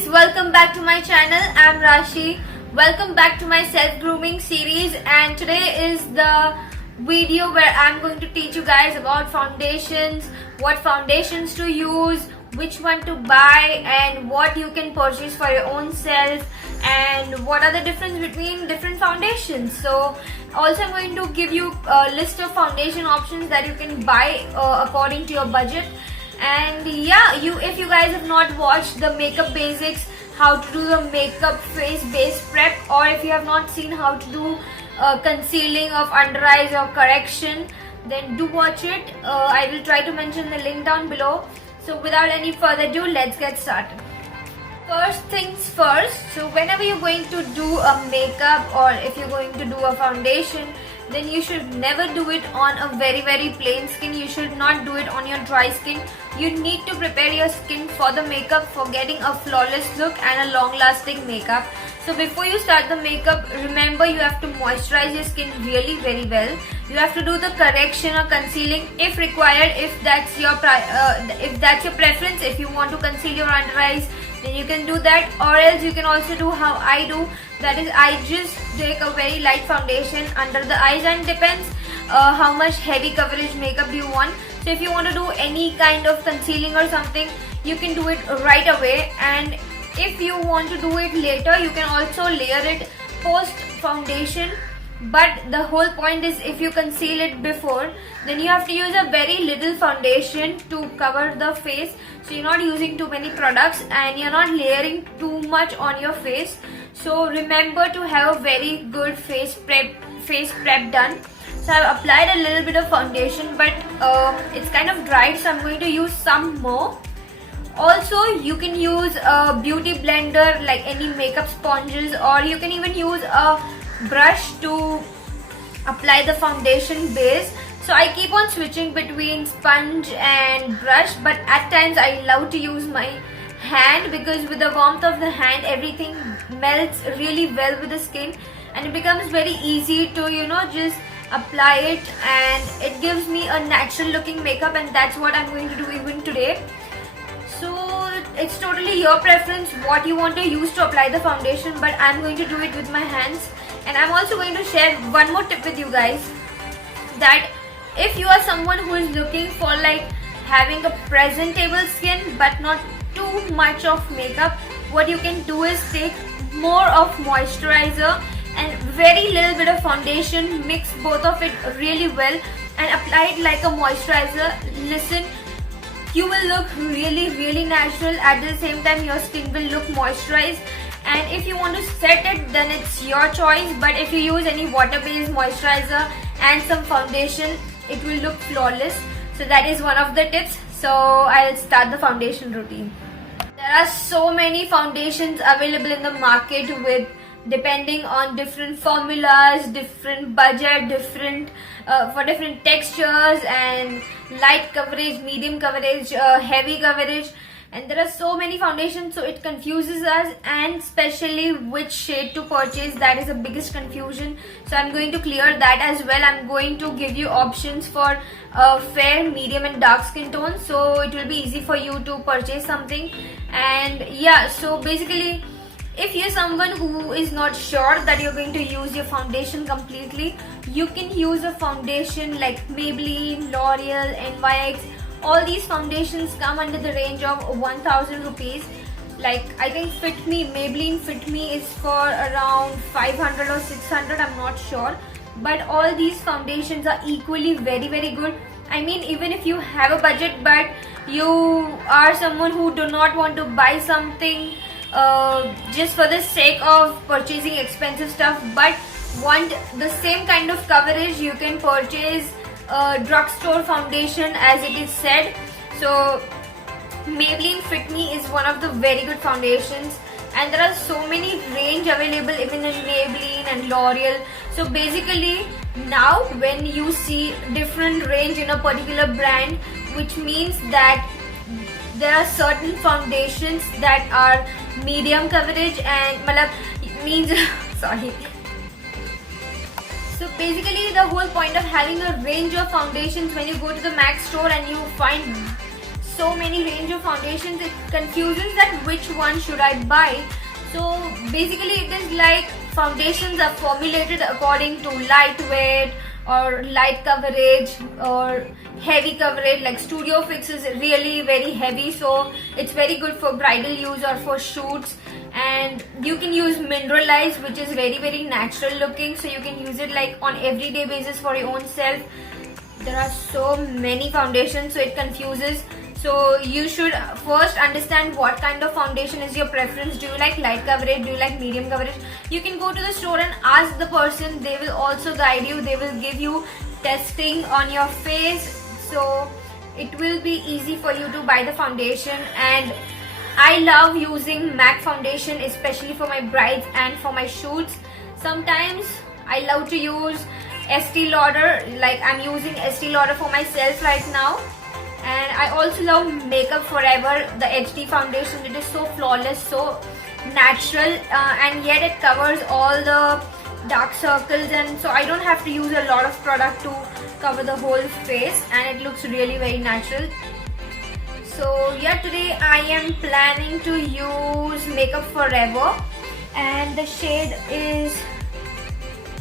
guys, welcome back to my channel. I'm Rashi. Welcome back to my self-grooming series, and today is the video where I'm going to teach you guys about foundations, what foundations to use, which one to buy, and what you can purchase for your own self, and what are the difference between different foundations. So also I'm going to give you a list of foundation options that you can buy according to your budget. And yeah, if you guys have not watched the makeup basics, how to do the makeup face base prep, or if you have not seen how to do concealing of under eyes or correction, then do watch it. I will try to mention the link down below. So without any further ado, let's get started. First things first, so whenever you're going to do a makeup or if you're going to do a foundation, then you should never do it on a very plain skin. You should not do it on your dry skin. You need to prepare your skin for the makeup, for getting a flawless look and a long lasting makeup. So before you start the makeup, remember you have to moisturize your skin really very well. You have to do the correction or concealing if required, if that's your preference. If you want to conceal your under eyes, then you can do that, or else you can also do how I do. That is, I just take a very light foundation under the eyes, and depends how much heavy coverage makeup do you want. So if you want to do any kind of concealing or something, you can do it right away, and if you want to do it later, you can also layer it post foundation. But the whole point is, if you conceal it before, then you have to use a very little foundation to cover the face, so you're not using too many products and you're not layering too much on your face. So remember to have a very good face prep done. So I've applied a little bit of foundation, but it's kind of dried, so I'm going to use some more. Also, you can use a beauty blender, like any makeup sponges, or you can even use a brush to apply the foundation base. So I keep on switching between sponge and brush, but at times I love to use my hand, because with the warmth of the hand, everything melts really well with the skin, and it becomes very easy to just apply it, and it gives me a natural looking makeup, and that's what I'm going to do even today. So it's totally your preference what you want to use to apply the foundation, but I'm going to do it with my hands. And I'm also going to share one more tip with you guys, that if you are someone who is looking for like having a presentable skin but not too much of makeup, what you can do is take more of moisturizer and very little bit of foundation, mix both of it really well and apply it like a moisturizer. Listen, you will look really natural. At the same time, your skin will look moisturized. And if you want to set it, then it's your choice, but if you use any water-based moisturizer and some foundation, it will look flawless. So that is one of the tips. So I'll start the foundation routine. There are so many foundations available in the market, with depending on different formulas, different budget, for different textures, and light coverage, medium coverage, heavy coverage. And there are so many foundations, so it confuses us, and especially which shade to purchase, that is the biggest confusion. So I'm going to clear that as well. I'm going to give you options for fair, medium and dark skin tones, so it will be easy for you to purchase something. And yeah, so basically, if you're someone who is not sure that you're going to use your foundation completely, you can use a foundation like Maybelline, L'Oreal, NYX. All these foundations come under the range of 1000 rupees. Like, I think Maybelline Fit Me is for around 500 or 600, I'm not sure. But all these foundations are equally very good. I mean, even if you have a budget but you are someone who do not want to buy something just for the sake of purchasing expensive stuff, but want the same kind of coverage, you can purchase drugstore foundation, as it is said. So Maybelline Fit Me is one of the very good foundations, and there are so many range available even in Maybelline and L'Oreal. So basically, now when you see different range in a particular brand, which means that there are certain foundations that are medium coverage, and means sorry. So basically, the whole point of having a range of foundations, when you go to the MAC store and you find so many range of foundations, it confuses that which one should I buy. So basically it is like foundations are formulated according to lightweight or light coverage or heavy coverage. Like Studio Fix is really very heavy, so it's very good for bridal use or for shoots. And you can use Mineralize, which is very natural looking, so you can use it like on everyday basis for your own self. There are so many foundations, so it confuses. So you should first understand what kind of foundation is your preference. Do you like light coverage? Do you like medium coverage? You can go to the store and ask the person. They will also guide you. They will give you testing on your face, so it will be easy for you to buy the foundation. And I love using MAC foundation, especially for my brides and for my shoots. Sometimes I love to use Estee Lauder, like I'm using Estee Lauder for myself right now. And I also love Makeup Forever, the HD foundation. It is so flawless, so natural, and yet it covers all the dark circles, and so I don't have to use a lot of product to cover the whole face, and it looks really very natural. So yeah, today I am planning to use Makeup Forever, and the shade is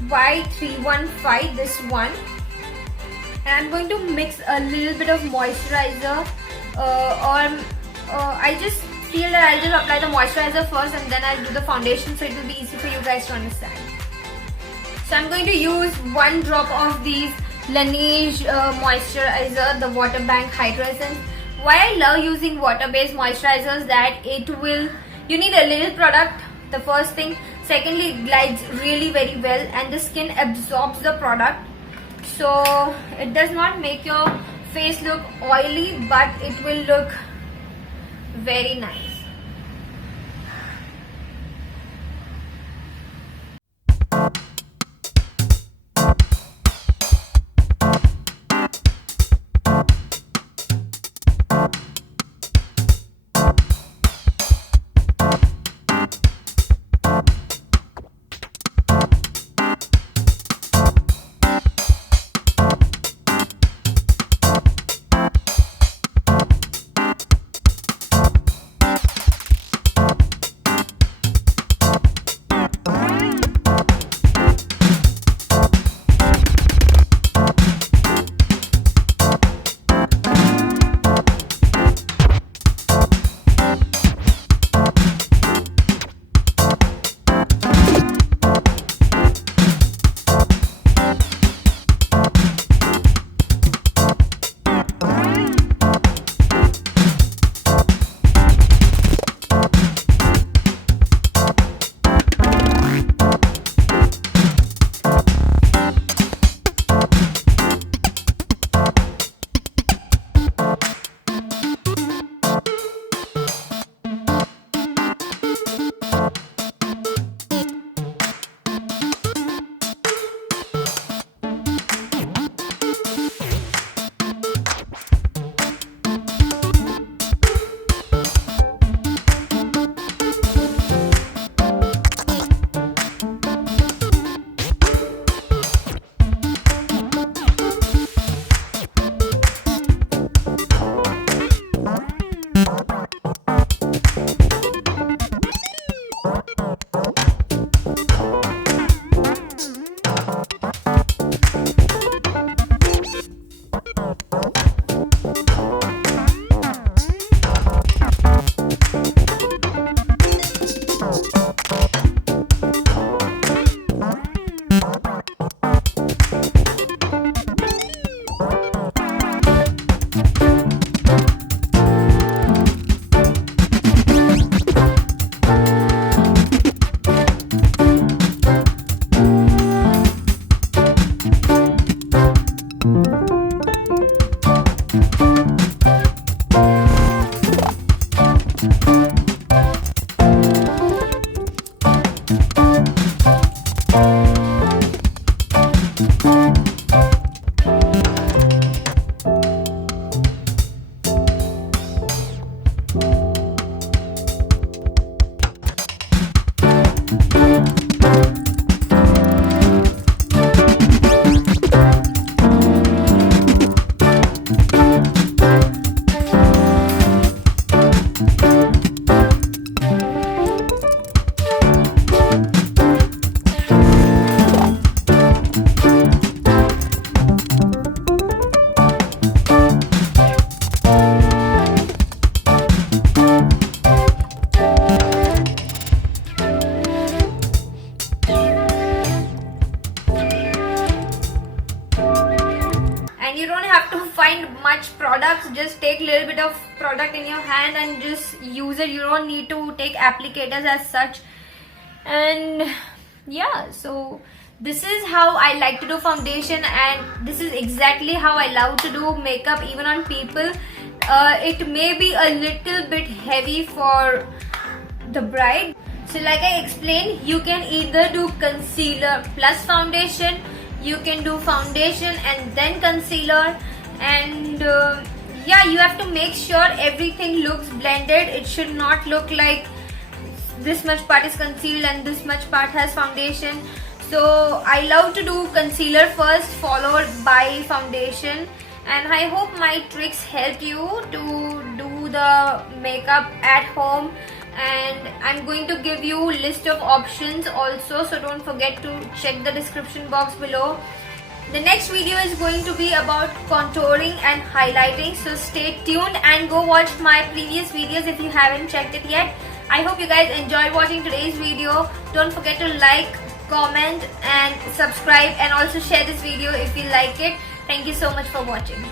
Y315, this one. And I'm going to mix a little bit of moisturizer, I just feel that I'll just apply the moisturizer first and then I'll do the foundation, so it will be easy for you guys to understand. So I'm going to use 1 drop of these Laneige moisturizer, the Water Bank Hydro Essence. Why I love using water-based moisturizers, that you need a little product, the first thing. Secondly, it glides really very well and the skin absorbs the product. So it does not make your face look oily, but it will look very nice. product in your hand and just use it. You don't need to take applicators as such. And yeah, so this is how I like to do foundation, and this is exactly how I love to do makeup even on people. It may be a little bit heavy for the bride. So like I explained, you can either do concealer plus foundation, you can do foundation and then concealer, and yeah, you have to make sure everything looks blended. It should not look like this much part is concealed and this much part has foundation. So I love to do concealer first followed by foundation, and I hope my tricks helped you to do the makeup at home. And I'm going to give you list of options also, so don't forget to check the description box below. The next video is going to be about contouring and highlighting, so stay tuned and go watch my previous videos if you haven't checked it yet. I hope you guys enjoyed watching today's video. Don't forget to like, comment and subscribe, and also share this video if you like it. Thank you so much for watching.